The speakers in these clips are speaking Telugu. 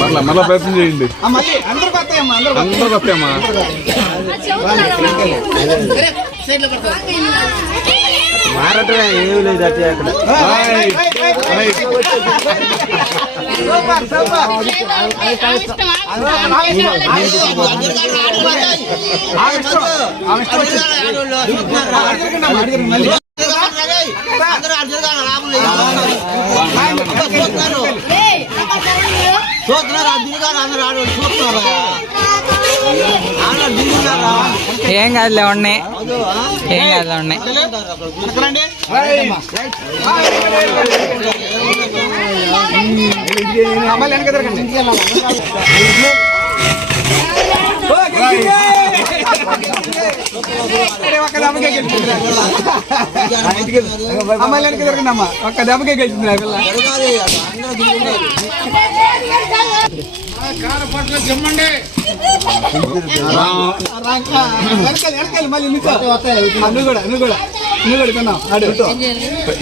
మళ్ళా మళ్ళా ప్రయత్నం చేయండి. వస్తాయమ్మా అందరూ వస్తాయమ్మా. మారటమే ఏమీ లేదు అట్టే అక్కడ మళ్ళీ చూస్తున్నారు అద్దెలు అందరూ ఆడు చూస్తున్నారు ఆడ దిగున్నారా ఏం కాదులే ఉన్నాయి ఏం కాదులే ఉన్నాయి రండి మళ్ళీ వెనక తిరగండి ఓ, గెలిచింది! వెనక ఒక్క దెబ్బకే గెలిచింది పిల్ల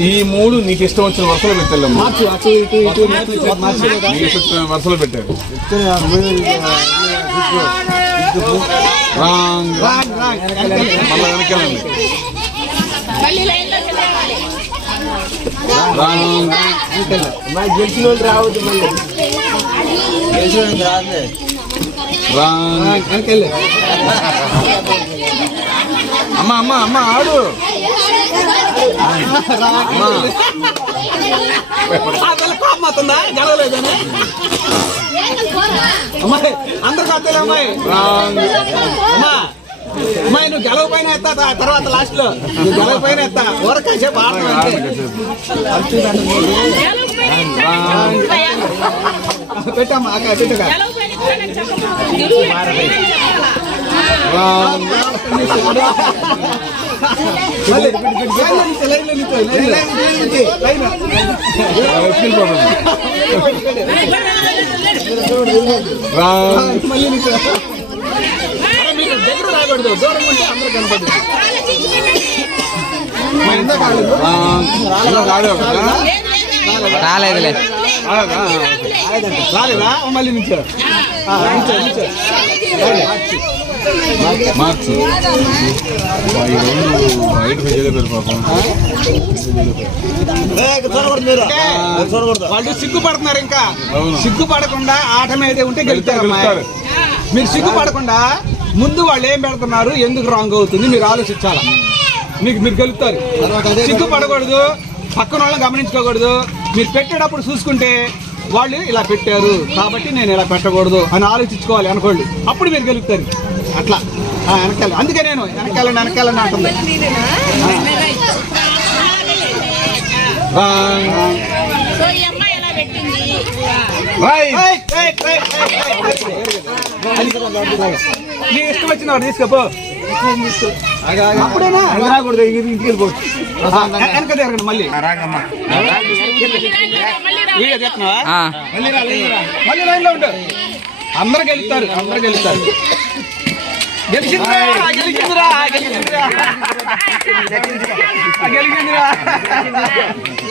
ఈ మూడు నీకు ఇష్టం వచ్చిన వరుసలో పెట్టాలమ్మా. మార్చు వరుసలో పెట్టారు. రాంగ్. రాంగ్ రాంగ్ వెనకాలండి. గెలిచిన వాళ్ళు రావద్దు మళ్ళీ గెలిచిన రాదే. అమ్మా అమ్మా అమ్మా ఆడు అమ్మా ఆ పిల్ల కోపం వస్తుందా గెలవలేదని అమ్మాయి అందరికి వస్తలే అమ్మాయి అమ్మా అమ్మాయి నువ్వు గెలవపోయినా ఎత్తా తా- తర్వాత లాస్ట్లో. నువ్వు గెలవపోయినా ఎత్తా. ఊరక సేపు ఆడతావు అంతే. పెట్టమ్మా అక్క పెట్టుగా మళ్ళీ లైన్లో నిల్చో, లైన్లో నిల్చో, లైన్లో. లైన్లో. రాంగ్ మళ్ళీ నిల్చో. అరే, మీరు రాకూడదు దూరం ఉంటే అందరూ కనపడదు రాలేదులే. రాలేదా? మళ్ళీ నిల్చో. మార్చు బయట చేయలేదు పాపం వాళ్ళు సిగ్గుపడుతున్నారు ఇంకా. సిగ్గుపడకుండా ఆట మీదే ఉంటే. గెలుస్తారు. మీరు సిగ్గుపడకుండా ముందు వాళ్ళు ఏం పెడుతున్నారు? ఎందుకు రాంగ్ అవుతుంది? మీరు ఆలోచించాలా? మీకు మీరు గెలుస్తారు సిగ్గుపడకూడదు. పక్కన వాళ్ళని గమనించుకోకూడదు. మీరు పెట్టేటప్పుడు చూసుకుంటే వాళ్ళు ఇలా పెట్టారు. కాబట్టి నేను ఇలా పెట్టకూడదు అని ఆలోచించుకోవాలి అనుకోండి. అప్పుడు మీరు గెలుస్తారు అట్లా. ఆ, వెనకాల. అందుకే నేను వెనకాలండి వెనకాలండి అంటుంది. రైట్ నీ ఇష్టం వచ్చిన వాడు తీసుకోపో. అప్పుడేనా? రాకూడదు ఇంటికి వెళ్ళిపోవచ్చు వెనక తిరగండి మళ్ళీ. మళ్ళీ లైన్లో ఉండు. అందరు గెలుస్తారు అందరు గెలుస్తారు. గెలిచిందిరా గెలిచిందిరా గెలిచిందిరా. గెలిచిందిరా.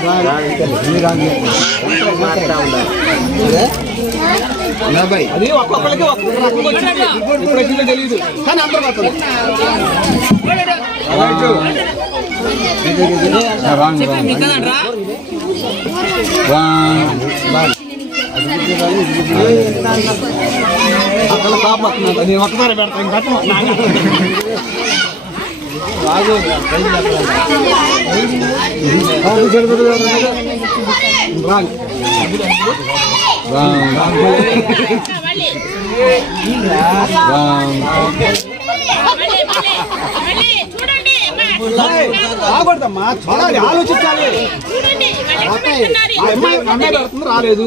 చ- అది ఒక్కొక్కరికి ఒక్కొక్క వచ్చింది ఇప్పుడు వచ్చిందో తెలియదు కానీ అందరూ వస్తుంది రాంగ్ రాంగ్ అక్కడ పాప నేను ఒక్కసారి పెడతాను పెట్టను. రాకూడదమ్మా చూడాలి ఆలోచించాలి. అమ్మాయి అమ్మాయి రాలేదు.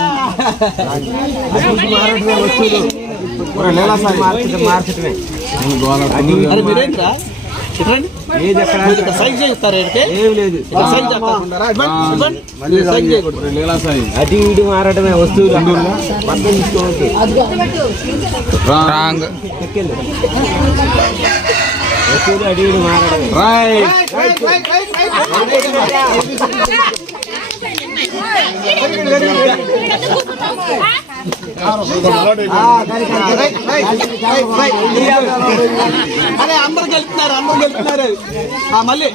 వెనక్కి నుంచో మళ్ళీ ఆ, మళ్ళీ వెనక్కి, మళ్ళీ వెనక్కి, మళ్ళీ వెనక్కి. లైన్లో నుంచో లైన్లో మార్చడమే అరే మీరేంట్రా ఇట్రండి ఏది ఎక్కడ మీరు ఇక్కడ సైజ్ చేస్తారు ఏంటి ఏం లేదు ఇక్కడ సైజ్ చేస్తారా ఇవ్వండి, ఇవ్వండి. మీరు సైజ్ చేయకూడదు లీలా సాయి అటు ఇటు మారడమే వస్తువులు పక్కన తీసుకోవద్దు రాంగ్ వస్తువులు అటు ఇటు మారడమే right right, right, right, right. Right, right, right, right. అరే అందరు గెలుతున్నారు అందరు గెలుతున్నారు మళ్ళీ.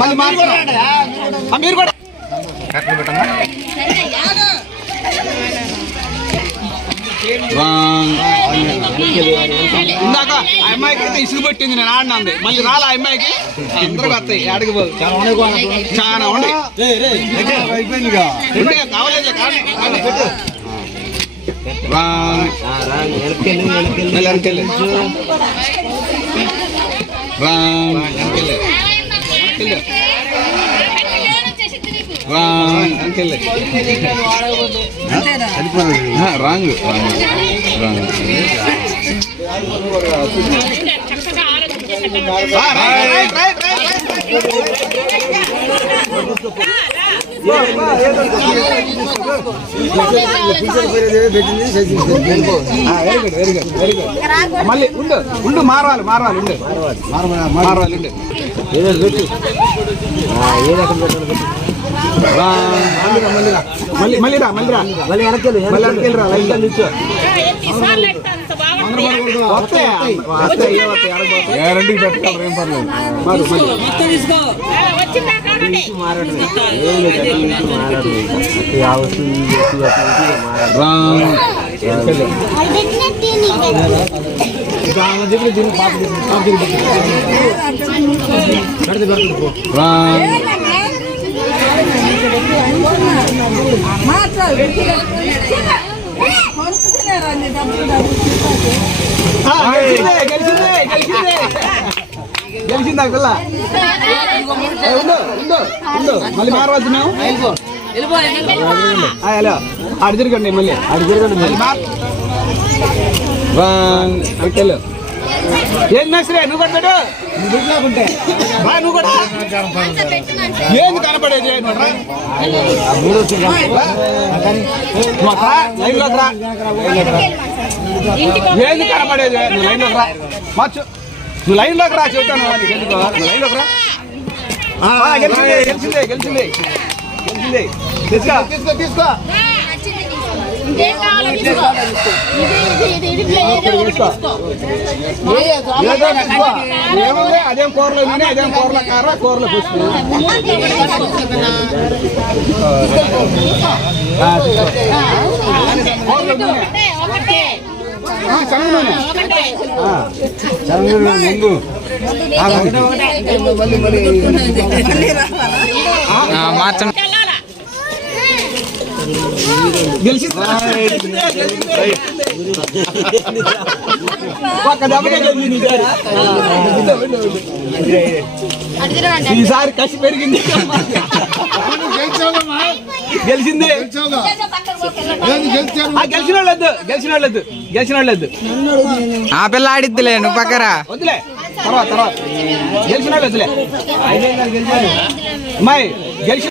మళ్ళీ మాట్లాడు. మీరు కూడా. ఇందాక ఆ అమ్మాయికి అయితే ఇసుగు పెట్టింది నేను ఆడినంది మళ్ళీ రాలే ఆ అమ్మాయికి అందరూ వస్తాయి ఆడికి పోదు చాలా ఉండి ఉండి, కావాలేదు కావాలి, కావాలి, పెట్టు. రాంగ్ వెనకెళ్ళి వెనకెళ్ళి మళ్ళీ వెనకెళ్ళి. రాంగ్ వెనకెళ్ళి. రాంగ్ వెనకెళ్ళి. రాంగ్ రాంగ్ చక్కగా ఆలోచించండి ఆ, right, right, right, right, right. ఆ, very good very good very good మళ్ళీ ఉండు ఉండు మారాలి మారాలి ఉండు మారాలి ఉండు ఏదో పెట్టు ఆ, ఏదో అక్కడ పెట్టాలి పెట్టు. మళ్ళీ రా, మళ్ళీ రా మళ్ళీ రా మళ్ళీ వెనకెళ్ళి మళ్ళీ. వెనకెళ్ళి రా. లైన్ ఎన్నిసార్లు అడితే గెలిచిందే గెలిచిందే గెలిచిందే గెలిచిందా పిల్ల ఏ, ఉండు ఉండు ఉండు మళ్ళీ మారవచ్చున్నావు హలో అడి తిరగండి మళ్ళీ అటు తిరగండి మళ్ళీ మార్ రాంగ్ వెళ్ళు ఏం మేస్త్రి? నువ్వు కూడా పెట్టు బా, నువ్వు కూడా. ఏంది కనపడేది? నువ్వు రా. ఏంది కనపడేది? నువ్వు లైన్లోకి రా. మార్చు. నువ్వు లైన్లోకి రా చెబుతాను ఎందుకు? నువ్వు లైన్లోకి రా గెలిచిందే గెలిచిందే గెలిచిందే. గెలిచింది. తీసుకో. తీసుకో తీసుకో. ఏముంది అదేం కూరలో నూనె అదేం కూరల కార కూరలో పుష్పు కూరలో ముందు మార్చండి వెళ్ళాలా గెలిచింది ఒక్క దెబ్బకే గెలిచింది ఈసారి. కసి పెరిగింది. గెలిచింది. గెలిచిన వాళ్ళు వద్దు గెలిచిన వాళ్ళు వద్దు గెలిచిన వాళ్ళు వద్దు ఆ పిల్ల ఆడిద్దిలే నువ్వు పక్కరా. వద్దులే. తర్వాత తర్వాత. గెలిచిన వాళ్ళు వద్దులే అమ్మాయి గెలిచిన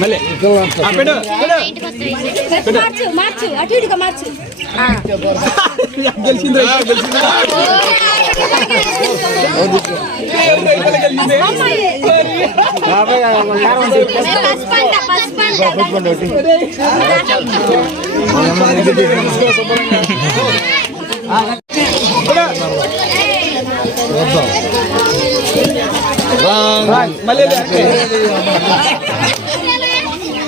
మళ్ళీ. ఆ, పెట్టు. పెట్టు. మార్చు మార్చు. అటు ఇటుగా మార్చు. గెలిచింది గెలిచింది గెలిచింది పసుపంట పసుపంట రైట్, మళ్ళీ వెనక్కి. మార్చు. రైట్, గెలిచింది, గెలిచింది. అయ్యి, అయ్యి, అయ్యి.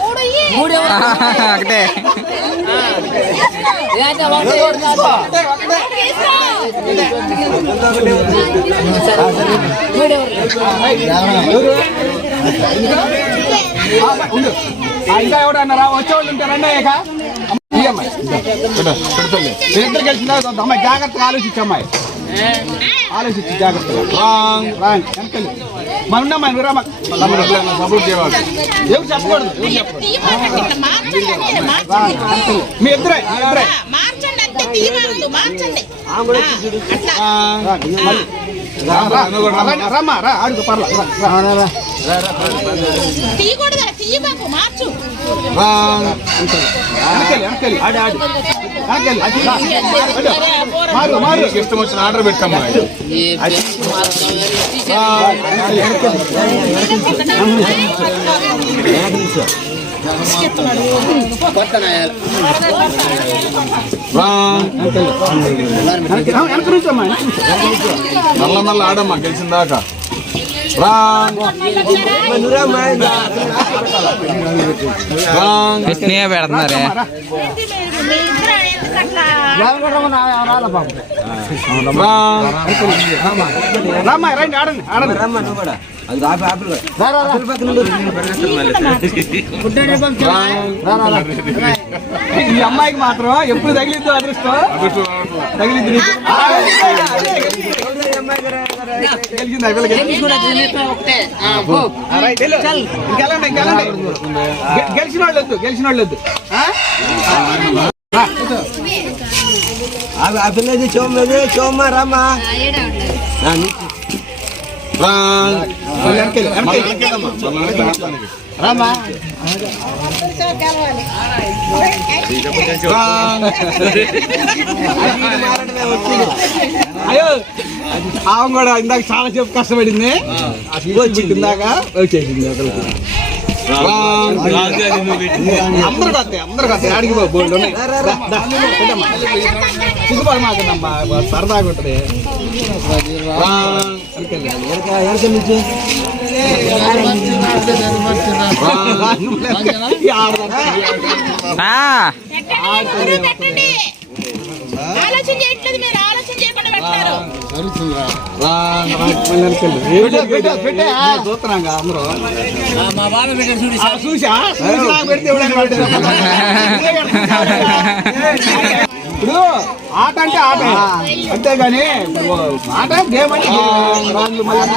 ఒకటే. తీసుకో. ఆ, ఉండు. ఆ, ఇంకా ఎవడన్నారా? వచ్చేవాళ్ళు ఉంటారండి ఈ అమ్మాయి. ఇద్దరు జాగ్రత్తగా ఆలోచించు అమ్మాయి. ఆలోచించు జాగ్రత్తగా. Wrong wrong. మన ఉన్నామా? నువ్వు రామా? సపోర్ట్ చేయాలి ఎవరు చెప్పకూడదు? చెప్పకూడదు. మీ ఇద్దరే ఇద్దరే. మార్చండి అంతే తీయమనదు అట్లా. రా, రమ్మా అడుగు పర్లా రా, మార్చు. ఇష్టం వచ్చిన ఆర్డర్ పెట్టమ్మా. మళ్ళా మళ్ళీ ఆడమ్మా గెలిచిన నీవే పెడుతున్నారే రా. ఏంటి మీరు మీ ఇద్దరు ఎందుకు అట్లా రాంగ్. రామ్మా రండి ఆడండి ఆడండి ఈ అమ్మాయికి మాత్రం ఎప్పుడు తగిలిద్దో అదృష్టం? తగిలింది ఆ గెలిచిన వాళ్ళు వద్దు గెలిచిన వాళ్ళు వద్దు ఆ? పిల్లది చోమది చోమ రామా రాంగ్ అయ్యో ఆమె కూడా ఇందాక చాలా సేపు కష్టపడింది వచ్చింది ఇందాక వచ్చేసింది అసలు రాంగ్ అందరు వస్తాయి అందరు వస్తాయి దా, పెట్టమ్మా. సిగ్గుపడి మాకండమ్మా సరదాగా ఉంటుంది రాంగ్ ఆలోచన చేయట్లేదు మీరు ఆలోచన చేయకుండా పెట్టారు. ఇప్పుడు ఆట అంటే ఆట అంతేగాని ఆట గేమ్ అంటే మళ్ళీ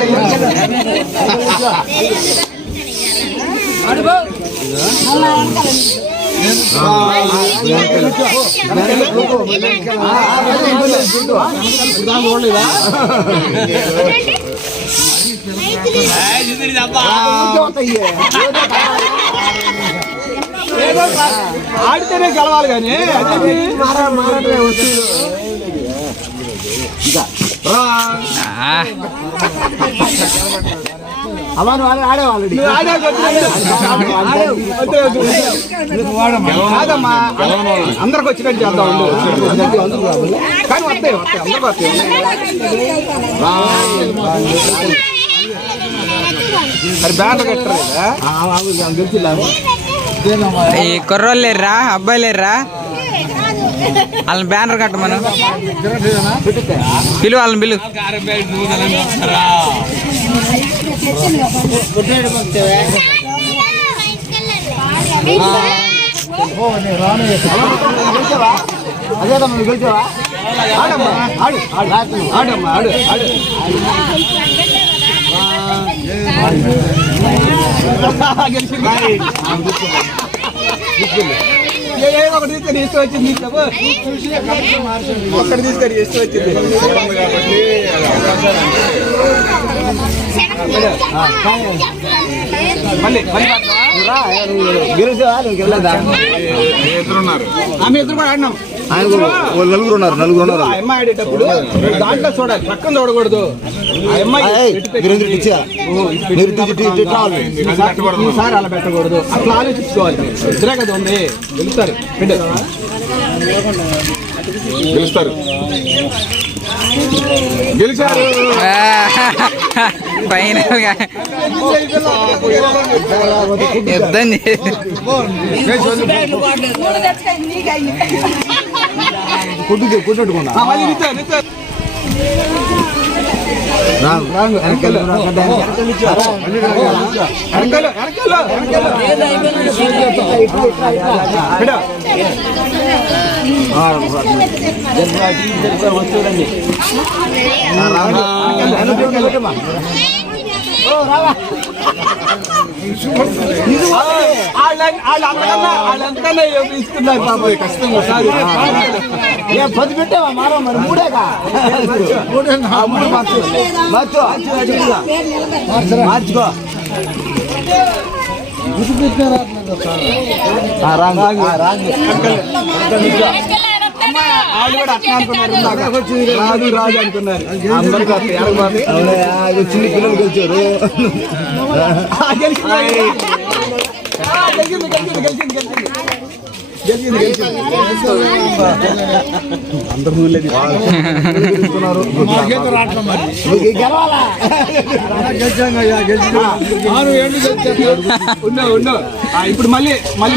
ఆడితేనే గెలవాలి కానీ కాదమ్మా. అందరికి వచ్చినట్టు చేద్దాం. కానీ వస్తాయి వస్తాయి అందరికి వస్తాయి. మరి బ్యానర్ కట్టరు ఈ కుర్రోళ్ళు లేర్రా అబ్బాయి లేర్రా వాళ్ళని బ్యానర్ కట్టమను. పిలు వాళ్ళని పిలు ఆడమ్మా ఆడు ఆడు. ఆడమ్మా ఆడు ఆడు గెలిచింది ఏ- ఒకటి తీసుకొని ఇష్టం వచ్చింది ఒక్కటి తీసుకొని ఇష్టం వచ్చింది మళ్ళీ మళ్ళీ ఇద్దరు కూడా ఆడినాం. నలుగురు ఉన్నారు నలుగురు ఉన్నారు. అమ్మాయి ఆడేటప్పుడు దాంట్లో చూడాలి పక్కన చూడకూడదు. ఈసారి- అలా పెట్టకూడదు. అట్లా ఆలోచించుకోవాలి ఇద్దరే కదా ఉంది. వెళ్తారు పెట్టు. గెలుస్తారు. గెలిచారు. ఫైనల్గా. యుద్ధం చేసి కొట్టుకు కొట్టుకున్నా ఆ, మళ్ళీ నిల్చో, నిల్చో. వెనకాల, వెనకాల, వెనకాల, వెనకాల. పెట్టు. వాళ్ళ- వాళ్ళు అంతకన్నా వాళ్ళు అంతకన్నా ఇస్తున్నారు బాబాయ్ ఖచ్చితంగా ఒకసారి. పది పెట్టావా మారో మరి మూడేగా మూడు మార్చు మార్చు మార్చుకో రాంగ్ రాంగ్ వాళ్ళు కూడా అట్లా అనుకున్నారు ఇందాక. రాదు రాదు అనుకున్నారు అందరికీ వస్తాయి, చిన్న పిల్లలు గెలిచారు గెలిచింది. గెలిచింది, గెలిచింది, గెలిచింది, ఇప్పుడు మళ్ళీ మళ్ళీ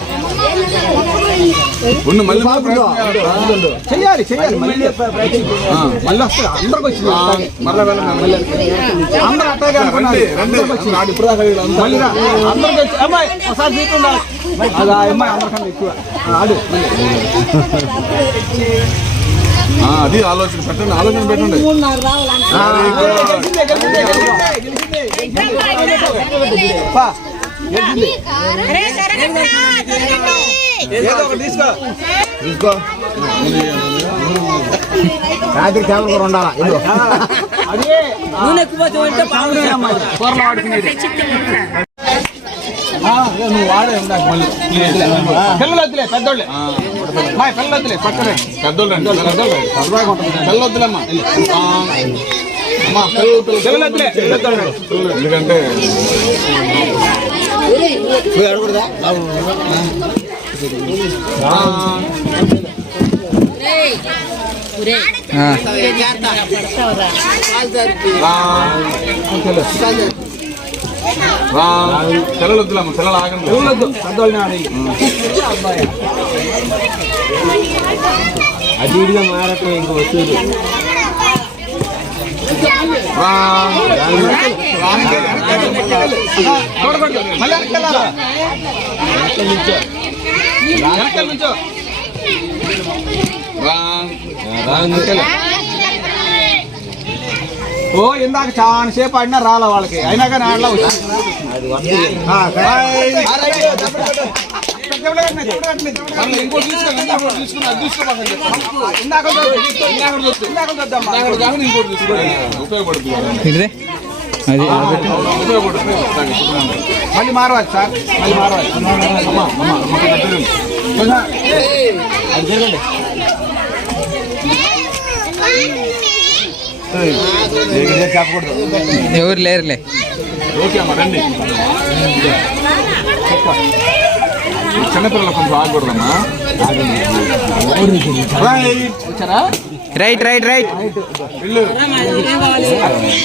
ఉన్న మళ్ళీ. చెయ్యాలి చెయ్యాలి మళ్ళీ మళ్ళీ వస్తుంది అందరికి వచ్చింది. మరలా వెళ్ళండి మళ్ళీ అందరూ అట్టాగే అనుకున్నారు. రండి, రండి. అందరికి వచ్చింది. ఆడు ఇప్పుడు దాకా వీళ్ళు అందరూ. మళ్ళీ రా. అందరికి వచ్చి అమ్మాయి ఒకసారి తీసుకుందా అది ఆ అమ్మాయి అందరికన్నా ఎక్కువ. ఆ, ఆడు అది ఆలోచన పెట్టండి ఆలోచన పెట్టండి. గెలిచిందే, ఏదో ఒకటి తీసుకో తీసుకో రాత్రి కెమెరా కూడా ఉండాలా? ఇల్లు అదే కూరలో వాడుకునేది ఆ, ఏ, నువ్వు వాడే ఉండాలి మళ్ళీ పిల్లలు వద్దులే పెద్దోళ్ళే. మా పిల్లలు వద్దులే పక్కనే. పెద్దోళ్ళు రండి పెద్దోళ్ళు సరదాగా ఉంటుంది పిల్లలు వద్దులేమ్మా పిల్లలు వద్దులే పెద్దోళ్ళు ఎందుకంటే పోయి అడగకూడదా ఆ, రా. రా. పిల్లలు వద్దులేమ్మా పిల్లలు ఆగండి పిల్లలు వద్దు పెద్దోళ్ళని ఆడి అటు ఇటుగా మారటం ఇంకో వస్తువులు రా. చూడకూడదు మళ్ళీ ఓ ఇందాక చాలా సేపు ఆడినా రాల వాళ్ళకి అయినా కానీ ఆడలా ఇంకోటి తీసుకోండి ఉపయోగపడుతుంది అది. మళ్ళీ మారవాలి సార్ మళ్ళీ మారవాలి అది జరగండి ఎవరు లేరులే ఓకే అమ్మా రండి చిన్నపిల్లలు కొంచెం ఆగకూడదమ్మా రైట్ రైట్ రైట్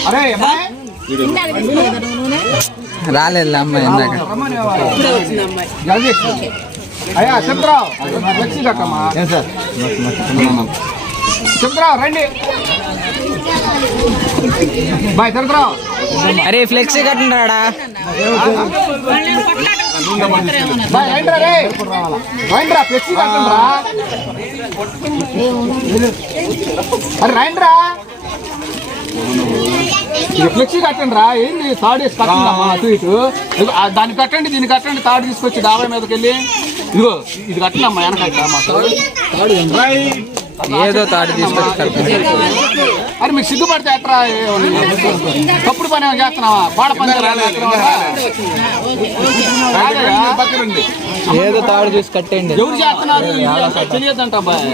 అరే అమ్మాయి రాలేదు అమ్మాయి ఇందాక. అయ్యా చెప్తారావు రండి. బాయ్ తిరుగుతారావు అరే ఫ్లెక్సీ కట్టండి రాడా బాయ్ రండిరా రే. రండిరా ఫ్లెక్సీ కట్టండిరా. అరే ఇది ఫ్లెక్సీ కట్టండి రా ఏంది తాడు వేసి కట్టండి అమ్మా అటు ఇటు దాన్ని కట్టండి దీన్ని కట్టండి తాడు తీసుకొచ్చి డాబా మీదకి వెళ్ళి ఇదిగో ఇది కట్టండి అమ్మా వెనక మా తాడు తాడు ఇవ్వండి. రైట్. ఏదో తాడు తీసుకొచ్చి కట్టండి అరే మీకు సిగ్గుపడితే ఎట్రా తప్పుడు పని ఏమైనా చేస్తున్నావా పాడ పని. ఏదో తాడు చూసి కట్టండి ఎవరు చేస్తున్నారు తెలియదంట అబ్బాయి